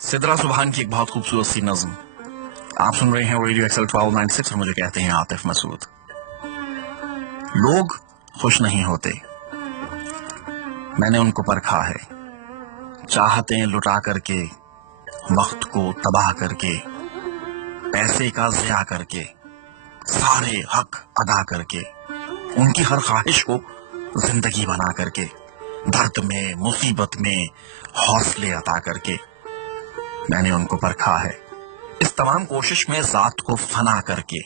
सिदरा सुभान की एक बहुत खूबसूरत सी नज्म आप सुन रहे हैं रेडियो एक्सल 1296 और मुझे कहते हैं आतिफ मसूद। लोग खुश नहीं होते, मैंने उनको परखा है। चाहते लुटा करके, वक्त को तबाह करके, पैसे का ज़िया करके, सारे हक अदा करके, उनकी हर ख्वाहिश को जिंदगी बना करके, दर्द में मुसीबत में हौसले अता करके मैंने उनको परखा है। इस तमाम कोशिश में जात को फना करके,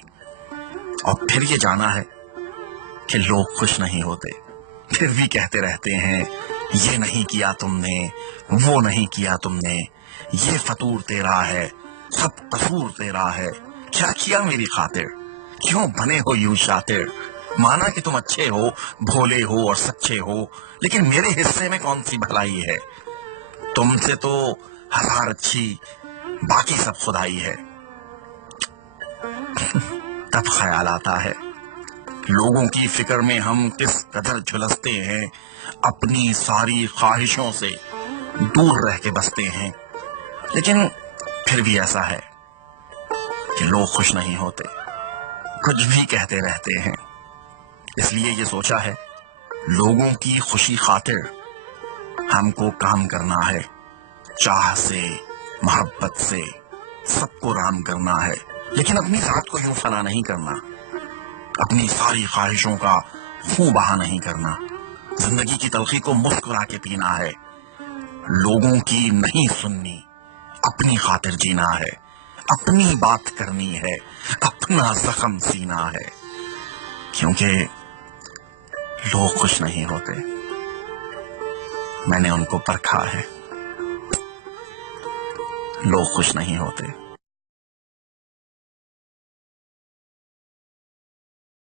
और फिर ये जाना है कि लोग खुश नहीं होते, फिर भी कहते रहते हैं ये नहीं किया तुमने, वो नहीं किया तुमने, ये फतूर तेरा है, सब कसूर तेरा है। क्या किया मेरी खातिर, क्यों बने हो यूं शातिर। माना कि तुम अच्छे हो, भोले हो और सच्चे हो, लेकिन मेरे हिस्से में कौन सी भलाई है। तुमसे तो हजार अच्छी बाकी सब खुदाई है। तब ख्याल आता है लोगों की फिक्र में हम किस कदर झुलसते हैं, अपनी सारी ख्वाहिशों से दूर रह के बसते हैं। लेकिन फिर भी ऐसा है कि लोग खुश नहीं होते, कुछ भी कहते रहते हैं। इसलिए ये सोचा है लोगों की खुशी खातिर हमको काम करना है, चाह से मोहब्बत से सबको राम करना है। लेकिन अपनी जात को यूं फना नहीं करना, अपनी सारी ख्वाहिशों का खून बहा नहीं करना। जिंदगी की तलखी को मुस्कुरा के पीना है, लोगों की नहीं सुननी, अपनी खातिर जीना है, अपनी बात करनी है, अपना जख्म सीना है। क्योंकि लोग खुश नहीं होते, मैंने उनको परखा है। लोग खुश नहीं होते।